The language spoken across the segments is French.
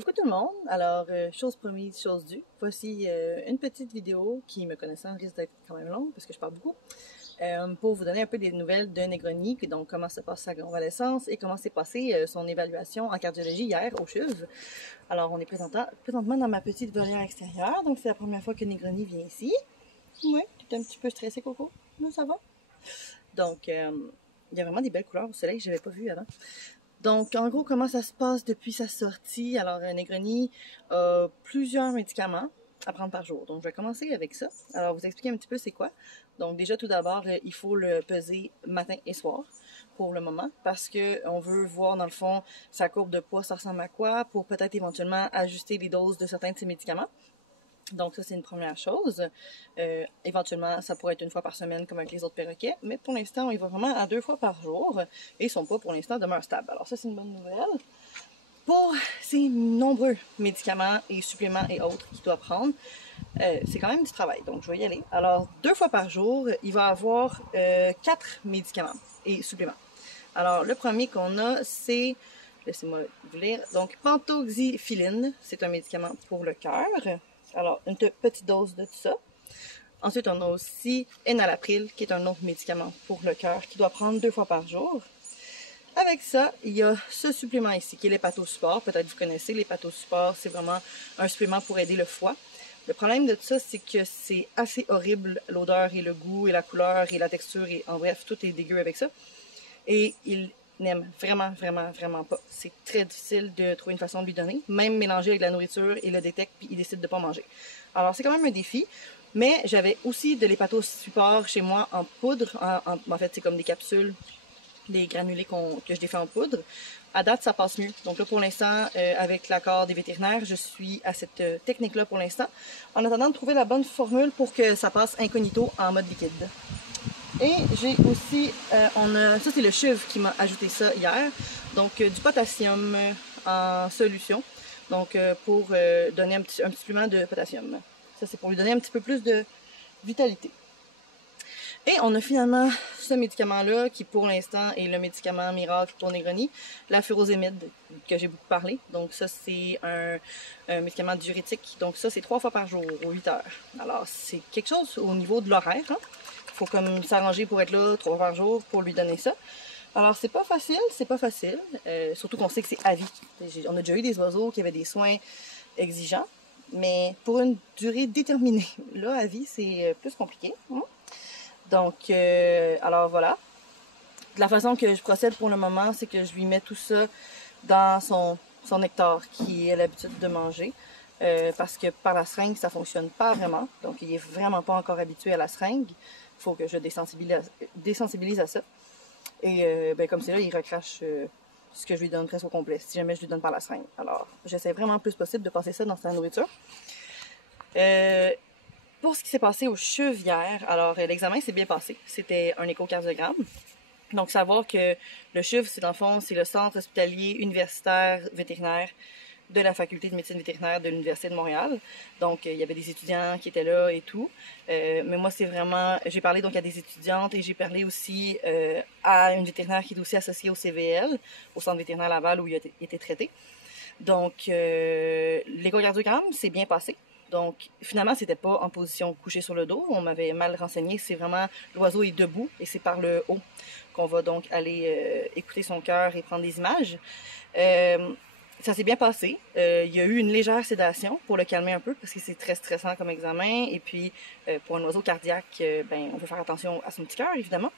Coucou tout le monde, alors chose promise, chose due, voici une petite vidéo qui, me connaissant, risque d'être quand même longue parce que je parle beaucoup, pour vous donner un peu des nouvelles de Negroni, donc comment se passe sa convalescence et comment s'est passée son évaluation en cardiologie hier au CHUV. Alors on est présentement dans ma petite volière extérieure, donc c'est la première fois que Negroni vient ici. Oui, tu es un petit peu stressé Coco, mais ça va. Donc il y a vraiment des belles couleurs au soleil que je n'avais pas vues avant. Donc, en gros, comment ça se passe depuis sa sortie? Alors, Negroni a plusieurs médicaments à prendre par jour. Donc, je vais commencer avec ça. Alors, vous expliquer un petit peu c'est quoi. Donc, déjà, tout d'abord, il faut le peser matin et soir pour le moment parce que on veut voir, dans le fond, sa courbe de poids, ça ressemble à quoi pour peut-être éventuellement ajuster les doses de certains de ses médicaments. Donc ça, c'est une première chose. Éventuellement, ça pourrait être une fois par semaine comme avec les autres perroquets, mais pour l'instant, on y va vraiment à 2 fois par jour et son poids, pour l'instant, demeure stable. Alors ça, c'est une bonne nouvelle. Pour ces nombreux médicaments et suppléments et autres qu'il doit prendre, c'est quand même du travail, donc je vais y aller. Alors, 2 fois par jour, il va avoir 4 médicaments et suppléments. Alors, le premier qu'on a, c'est, laissez-moi vous lire, donc pentoxyphyline, c'est un médicament pour le cœur. Alors, une petite dose de tout ça. Ensuite, on a aussi enalapril, qui est un autre médicament pour le cœur, qui doit prendre 2 fois par jour. Avec ça, il y a ce supplément ici, qui est l'hépatosupport. Peut-être que vous connaissez, l'hépatosupport, c'est vraiment un supplément pour aider le foie. Le problème de tout ça, c'est que c'est assez horrible, l'odeur et le goût et la couleur et la texture, et en bref, tout est dégueu avec ça. Et il n'aime vraiment pas. C'est très difficile de trouver une façon de lui donner. Même mélanger avec la nourriture, il le détecte puis il décide de pas manger. Alors c'est quand même un défi. Mais j'avais aussi de l'hépatosupport chez moi en poudre. En fait, c'est comme des capsules, des granulés que je défais en poudre. À date, ça passe mieux. Donc là, pour l'instant, avec l'accord des vétérinaires, je suis à cette technique-là pour l'instant, en attendant de trouver la bonne formule pour que ça passe incognito en mode liquide. Et j'ai aussi, ça c'est le CHUV qui m'a ajouté ça hier, donc du potassium en solution, donc pour donner un petit supplément de potassium. Ça c'est pour lui donner un petit peu plus de vitalité. Et on a finalement ce médicament-là qui pour l'instant est le médicament miracle pour Negroni, la furosémide que j'ai beaucoup parlé. Donc ça c'est un médicament diurétique, donc ça c'est 3 fois par jour, aux 8 heures. Alors c'est quelque chose au niveau de l'horaire, hein? Faut comme s'arranger pour être là 3 fois par jour pour lui donner ça. Alors c'est pas facile, surtout qu'on sait que c'est à vie. On a déjà eu des oiseaux qui avaient des soins exigeants, mais pour une durée déterminée. Là, à vie, c'est plus compliqué. Hein? Donc, alors voilà. De la façon que je procède pour le moment, c'est que je lui mets tout ça dans son nectar qui a l'habitude de manger. Parce que par la seringue, ça fonctionne pas vraiment. Donc, il est vraiment pas encore habitué à la seringue. Il faut que je désensibilise à ça. Et comme c'est là, il recrache ce que je lui donne presque au complet, si jamais je lui donne par la seringue. Alors, j'essaie vraiment le plus possible de passer ça dans sa nourriture. Pour ce qui s'est passé au CHUV hier, alors l'examen s'est bien passé. C'était un échocardiogramme. Donc, savoir que le CHUV, c'est dans le fond, c'est le centre hospitalier universitaire vétérinaire de la faculté de médecine vétérinaire de l'Université de Montréal. Donc, il y avait des étudiants qui étaient là et tout. Mais moi, c'est vraiment... J'ai parlé donc à des étudiantes et j'ai parlé aussi à une vétérinaire qui est aussi associée au CVL, au Centre vétérinaire Laval, où il a été traité. Donc, l'échocardiogramme s'est bien passé. Donc, finalement, c'était pas en position couchée sur le dos. On m'avait mal renseigné. C'est vraiment... L'oiseau est debout et c'est par le haut qu'on va donc aller écouter son cœur et prendre des images. Ça s'est bien passé. Il y a eu une légère sédation pour le calmer un peu parce que c'est très stressant comme examen. Et puis, pour un oiseau cardiaque, on veut faire attention à son petit cœur, évidemment.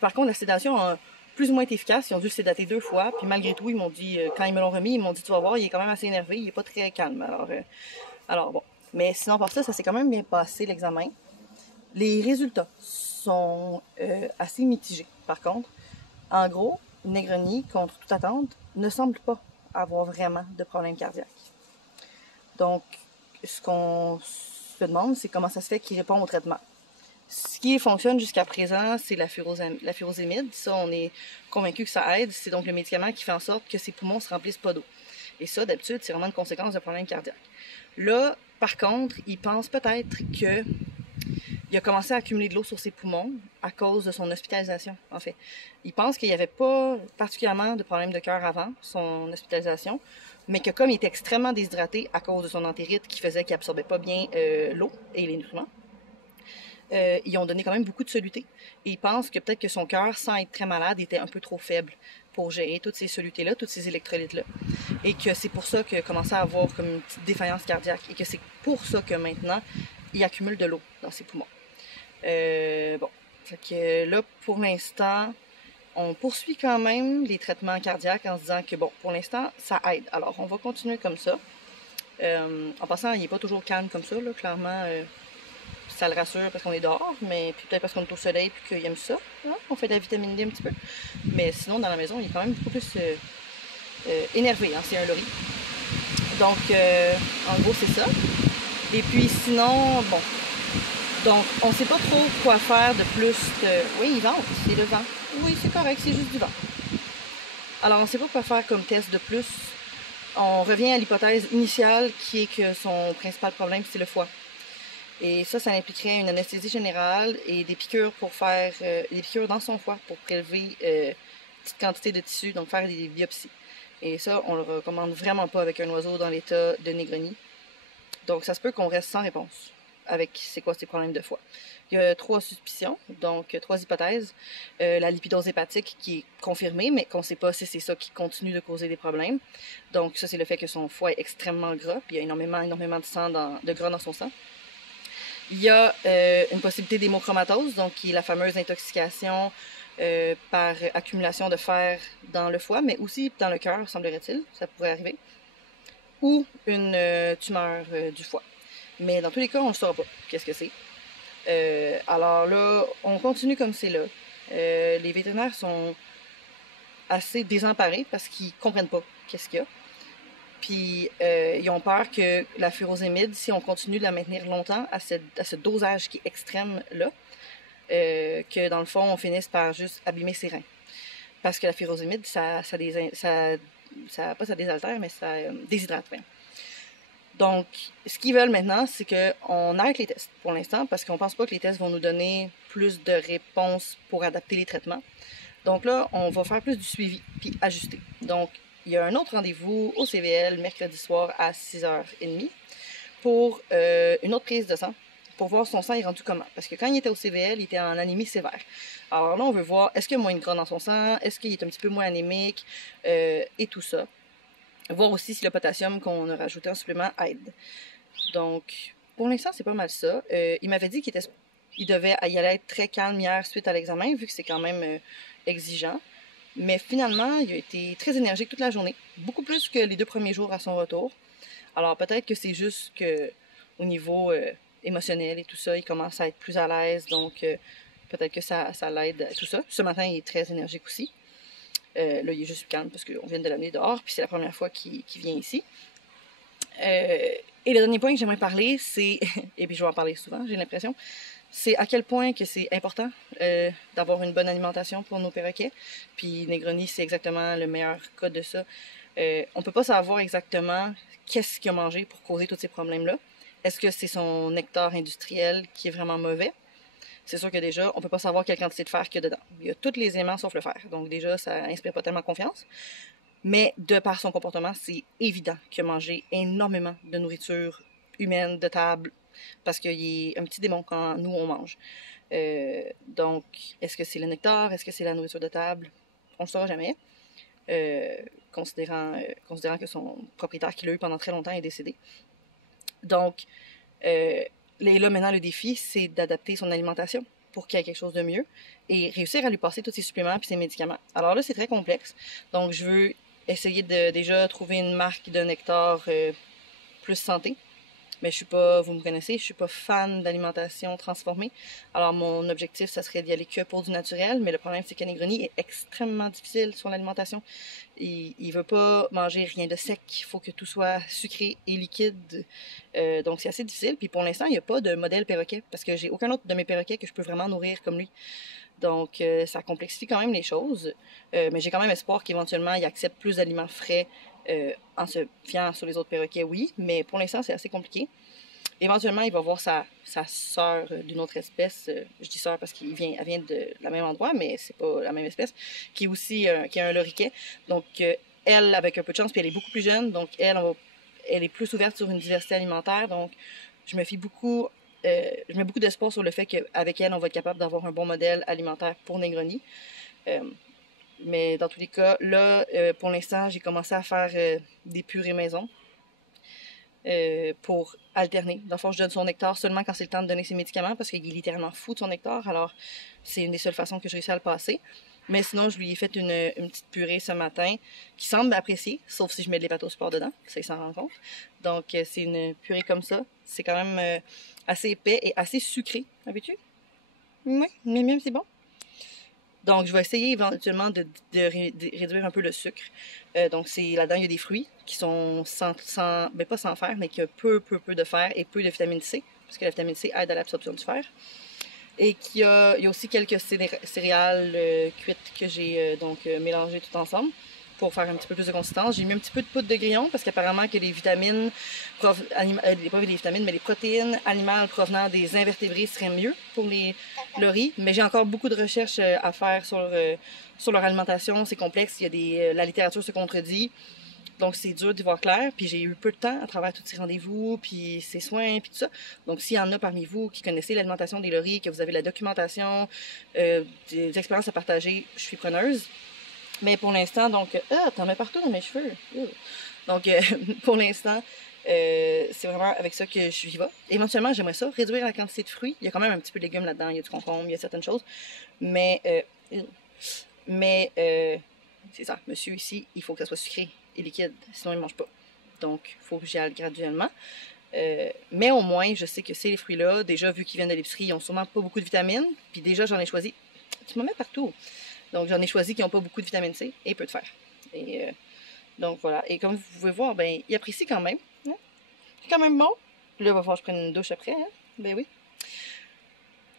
Par contre, la sédation a plus ou moins été efficace. Ils ont dû le sédater 2 fois. Puis malgré tout, ils m'ont dit, quand ils me l'ont remis, ils m'ont dit, tu vas voir, il est quand même assez énervé, il est pas très calme. Alors bon. Mais sinon, par ça s'est quand même bien passé l'examen. Les résultats sont assez mitigés, par contre. En gros, Negroni, contre toute attente, ne semble pas avoir vraiment de problème cardiaque. Donc, ce qu'on se demande, c'est comment ça se fait qu'il répond au traitement. Ce qui fonctionne jusqu'à présent, c'est la furosémide. Ça, on est convaincu que ça aide. C'est donc le médicament qui fait en sorte que ses poumons ne se remplissent pas d'eau. Et ça, d'habitude, c'est vraiment une conséquence d'un problème cardiaque. Là, par contre, ils pensent peut-être que il a commencé à accumuler de l'eau sur ses poumons à cause de son hospitalisation, en fait. Il pense qu'il n'y avait pas particulièrement de problème de cœur avant son hospitalisation, mais que comme il était extrêmement déshydraté à cause de son entérite qui faisait qu'il absorbait pas bien l'eau et les nutriments, ils ont donné quand même beaucoup de solutés. Et ils pensent que peut-être que son cœur, sans être très malade, était un peu trop faible pour gérer toutes ces solutés-là, toutes ces électrolytes-là. Et que c'est pour ça qu'il a commencé à avoir comme une petite défaillance cardiaque. Et que c'est pour ça que maintenant, il accumule de l'eau dans ses poumons. Bon, fait que là, pour l'instant, on poursuit quand même les traitements cardiaques en se disant que, bon, pour l'instant, ça aide. Alors, on va continuer comme ça. En passant, il n'est pas toujours calme comme ça, là, clairement. Ça le rassure parce qu'on est dehors, mais puis peut-être parce qu'on est au soleil puis qu'il aime ça. Hein? On fait de la vitamine D un petit peu. Mais sinon, dans la maison, il est quand même beaucoup plus énervé. Hein? C'est un lori. Donc, en gros, c'est ça. Et puis sinon, bon. Donc, on ne sait pas trop quoi faire de plus. Oui, il vente, c'est le vent. Oui, c'est correct, c'est juste du vent. Alors, on ne sait pas quoi faire comme test de plus. On revient à l'hypothèse initiale qui est que son principal problème, c'est le foie. Et ça impliquerait une anesthésie générale et des piqûres pour faire des piqûres dans son foie pour prélever petite quantité de tissu, donc faire des biopsies. Et ça, on le recommande vraiment pas avec un oiseau dans l'état de Negroni. Donc, ça se peut qu'on reste sans réponse avec c'est quoi ces problèmes de foie. Il y a 3 suspicions, donc 3 hypothèses. La lipidose hépatique qui est confirmée, mais qu'on ne sait pas si c'est ça qui continue de causer des problèmes. Donc, ça, c'est le fait que son foie est extrêmement gras, puis il y a énormément de gras dans son sang. Il y a une possibilité d'hémochromatose, donc qui est la fameuse intoxication par accumulation de fer dans le foie, mais aussi dans le cœur, semblerait-il, ça pourrait arriver. Ou une tumeur du foie. Mais dans tous les cas, on ne saura pas qu'est-ce que c'est. Alors là, on continue comme c'est là. Les vétérinaires sont assez désemparés parce qu'ils ne comprennent pas qu'est-ce qu'il y a. Puis, ils ont peur que la furosémide, si on continue de la maintenir longtemps à ce dosage qui est extrême là, que dans le fond, on finisse par juste abîmer ses reins. Parce que la furosémide, pas ça désaltère, mais ça déshydrate. Bien. Donc, ce qu'ils veulent maintenant, c'est qu'on arrête les tests pour l'instant, parce qu'on pense pas que les tests vont nous donner plus de réponses pour adapter les traitements. Donc là, on va faire plus du suivi, puis ajuster. Donc, il y a un autre rendez-vous au CVL mercredi soir à 6h30 pour une autre prise de sang, pour voir son sang est rendu comment. Parce que quand il était au CVL, il était en anémie sévère. Alors là, on veut voir, est-ce qu'il y a moins de gras dans son sang, est-ce qu'il est un petit peu moins anémique, et tout ça. Voir aussi si le potassium qu'on a rajouté en supplément aide. Donc, pour l'instant, c'est pas mal ça. Il m'avait dit qu'il allait être très calme hier suite à l'examen, vu que c'est quand même exigeant. Mais finalement, il a été très énergique toute la journée, beaucoup plus que les 2 premiers jours à son retour. Alors peut-être que c'est juste que au niveau émotionnel et tout ça, il commence à être plus à l'aise, donc peut-être que ça l'aide, tout ça. Ce matin, il est très énergique aussi. Là, il est juste calme parce qu'on vient de l'amener dehors, puis c'est la première fois qu'il vient ici. Et le dernier point que j'aimerais parler, c'est, et puis je vais en parler souvent, j'ai l'impression, c'est à quel point que c'est important d'avoir une bonne alimentation pour nos perroquets. Puis Negroni, c'est exactement le meilleur cas de ça. On peut pas savoir exactement qu'est-ce qu'il a mangé pour causer tous ces problèmes-là. Est-ce que c'est son nectar industriel qui est vraiment mauvais? C'est sûr que déjà, on peut pas savoir quelle quantité de fer qu'il y a dedans. Il y a tous les aimants sauf le fer. Donc déjà, ça inspire pas tellement confiance. Mais de par son comportement, c'est évident qu'il a mangé énormément de nourriture humaine, de table, parce qu'il est un petit démon quand nous, on mange. Donc, est-ce que c'est le nectar? Est-ce que c'est la nourriture de table? On ne le saura jamais. Considérant que son propriétaire qui l'a eu pendant très longtemps est décédé. Donc, là, maintenant, le défi, c'est d'adapter son alimentation pour qu'il y ait quelque chose de mieux et réussir à lui passer tous ses suppléments et ses médicaments. Alors là, c'est très complexe. Donc, je veux essayer de déjà trouver une marque de nectar plus santé. Mais vous me connaissez, je suis pas fan d'alimentation transformée. Alors mon objectif, ça serait d'y aller que pour du naturel, mais le problème, c'est que Negroni est extrêmement difficile sur l'alimentation. Il veut pas manger rien de sec, il faut que tout soit sucré et liquide. Donc c'est assez difficile. Puis pour l'instant, il n'y a pas de modèle perroquet, parce que j'ai aucun autre de mes perroquets que je peux vraiment nourrir comme lui. Donc ça complexifie quand même les choses. Mais j'ai quand même espoir qu'éventuellement, il accepte plus d'aliments frais en se fiant sur les autres perroquets, oui. Mais pour l'instant, c'est assez compliqué. Éventuellement, il va voir sa sœur d'une autre espèce. Je dis sœur parce qu'elle vient de la même endroit, mais c'est pas la même espèce, qui est aussi qui est un loriquet. Donc, elle, avec un peu de chance, puis elle est beaucoup plus jeune, donc elle est plus ouverte sur une diversité alimentaire. Donc, je me fie beaucoup, je mets beaucoup d'espoir sur le fait qu'avec elle, on va être capable d'avoir un bon modèle alimentaire pour Negroni. Mais dans tous les cas, là, pour l'instant, j'ai commencé à faire des purées maison. Pour alterner. Dans le fond, je donne son nectar seulement quand c'est le temps de donner ses médicaments parce qu'il est littéralement fou de son nectar. Alors, c'est une des seules façons que je réussis à le passer. Mais sinon, je lui ai fait une petite purée ce matin qui semble apprécier, sauf si je mets de l'hépatospore dedans. Ça, il s'en rend compte. Donc, c'est une purée comme ça. C'est quand même assez épais et assez sucré. As-tu? Oui, mais même c'est bon. Donc, je vais essayer éventuellement de réduire un peu le sucre. Donc, là-dedans, il y a des fruits qui sont ben pas sans fer, mais qui ont peu de fer et peu de vitamine C, parce que la vitamine C aide à l'absorption du fer. Et il y a aussi quelques céréales cuites que j'ai mélangées tout ensemble pour faire un petit peu plus de consistance. J'ai mis un petit peu de poudre de grillon parce qu'apparemment que les vitamines, pas les vitamines, mais les protéines animales provenant des invertébrés seraient mieux pour le riz. Mais j'ai encore beaucoup de recherches à faire sur leur alimentation. C'est complexe. La littérature se contredit. Donc, c'est dur d'y voir clair. Puis, j'ai eu peu de temps à travers tous ces rendez-vous, puis ces soins, puis tout ça. Donc, s'il y en a parmi vous qui connaissez l'alimentation des loris, que vous avez la documentation, des expériences à partager, je suis preneuse. Mais pour l'instant, donc... Ah, t'en mets partout dans mes cheveux. Donc, pour l'instant, c'est vraiment avec ça que je y vais. Éventuellement, j'aimerais ça, réduire la quantité de fruits. Il y a quand même un petit peu de légumes là-dedans. Il y a du concombre, il y a certaines choses. Mais c'est ça. Monsieur, ici, il faut que ça soit sucré et liquide. Sinon, il ne mange pas. Donc, il faut que j'y aille graduellement. Mais au moins, je sais que ces fruits-là, déjà, vu qu'ils viennent de l'épicerie, ils n'ont sûrement pas beaucoup de vitamines. Puis déjà, j'en ai choisi... Tu m'en mets partout. Donc, j'en ai choisi qui n'ont pas beaucoup de vitamine C et peu de fer. Et donc, voilà. Et comme vous pouvez voir, ben, il apprécie quand même. Hein? C'est quand même bon. Puis là, il va falloir que je prenne une douche après. Hein? Ben oui.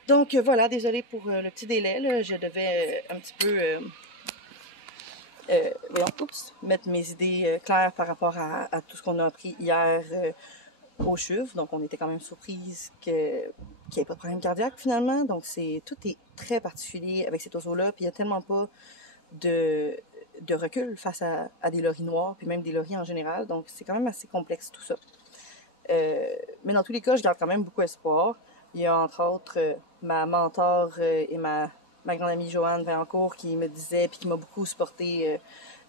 Donc, voilà. Désolée pour le petit délai. Là. Je devais un petit peu... mettre mes idées claires par rapport à tout ce qu'on a appris hier au CHUV. Donc, on était quand même surprise qu'il n'y ait pas de problème cardiaque finalement. Donc, tout est très particulier avec cet oiseau-là. Puis, il n'y a tellement pas de recul face à des loris noirs, puis même des loris en général. Donc, c'est quand même assez complexe tout ça. Mais dans tous les cas, je garde quand même beaucoup espoir. Il y a entre autres ma mentor et ma grande amie Joanne Vaillancourt qui me disait, puis qui m'a beaucoup supporté,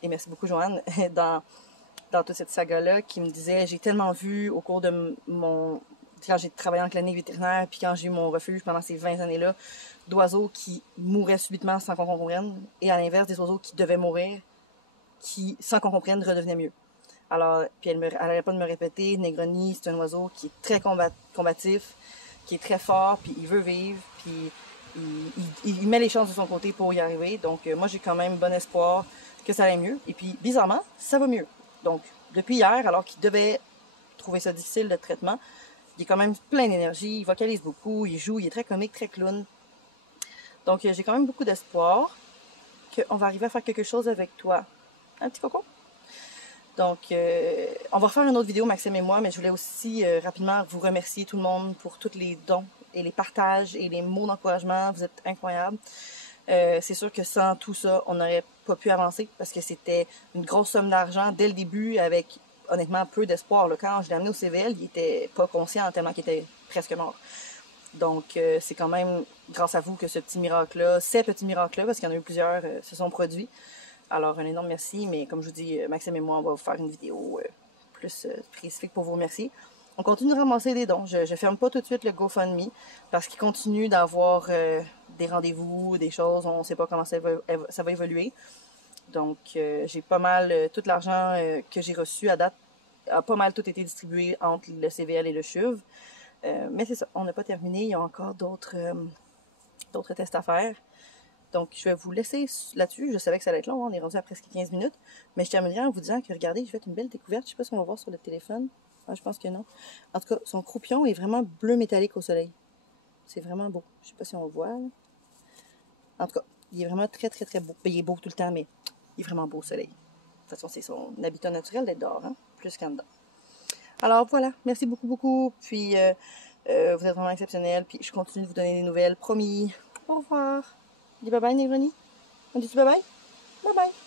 et merci beaucoup Joanne, dans toute cette saga-là, qui me disait, j'ai tellement vu au cours de quand j'ai travaillé en clinique vétérinaire, puis quand j'ai eu mon refuge pendant ces 20 années-là, d'oiseaux qui mouraient subitement sans qu'on comprenne, et à l'inverse, des oiseaux qui devaient mourir, qui, sans qu'on comprenne, redevenaient mieux. Alors, puis elle n'arrêtait pas de me répéter, Negroni, c'est un oiseau qui est très combatif, qui est très fort, puis il veut vivre, puis il met les chances de son côté pour y arriver. Donc, moi, j'ai quand même bon espoir que ça aille mieux. Et puis, bizarrement, ça va mieux. Donc, depuis hier, alors qu'il devait trouver ça difficile, le traitement, il est quand même plein d'énergie, il vocalise beaucoup, il joue, il est très comique, très clown. Donc, j'ai quand même beaucoup d'espoir qu'on va arriver à faire quelque chose avec toi. Un petit coco? Donc, on va refaire une autre vidéo, Maxime et moi, mais je voulais aussi rapidement vous remercier tout le monde pour tous les dons et les partages et les mots d'encouragement. Vous êtes incroyables. C'est sûr que sans tout ça, on n'aurait pas pu avancer parce que c'était une grosse somme d'argent dès le début avec, honnêtement, peu d'espoir. Quand je l'ai amené au CVL, il était pas conscient tellement qu'il était presque mort. Donc, c'est quand même grâce à vous que ces petits miracles-là, parce qu'il y en a eu plusieurs, se sont produits. Alors, un énorme merci, mais comme je vous dis, Maxime et moi, on va vous faire une vidéo plus spécifique pour vous remercier. On continue de ramasser des dons. Je ferme pas tout de suite le GoFundMe parce qu'il continue d'avoir des rendez-vous, des choses. On ne sait pas comment ça va évoluer. Donc, j'ai pas mal, tout l'argent que j'ai reçu à date a pas mal tout été distribué entre le CVL et le CHUV. Mais c'est ça, on n'a pas terminé. Il y a encore d'autres tests à faire. Donc, je vais vous laisser là-dessus. Je savais que ça allait être long, on est rendu à presque 15 minutes. Mais je terminerai en vous disant que, regardez, j'ai fait une belle découverte. Je sais pas si on va voir sur le téléphone. Ah, je pense que non. En tout cas, son croupion est vraiment bleu métallique au soleil. C'est vraiment beau. Je sais pas si on voit, là. En tout cas, il est vraiment très, très, très beau. Il est beau tout le temps, mais il est vraiment beau au soleil. De toute façon, c'est son habitat naturel d'être dehors, hein? Plus qu'en dedans. Alors voilà, merci beaucoup, beaucoup. Puis vous êtes vraiment exceptionnel. Puis je continue de vous donner des nouvelles, promis. Au revoir. Dis bye bye, Negroni. On dit bye bye? Bye bye.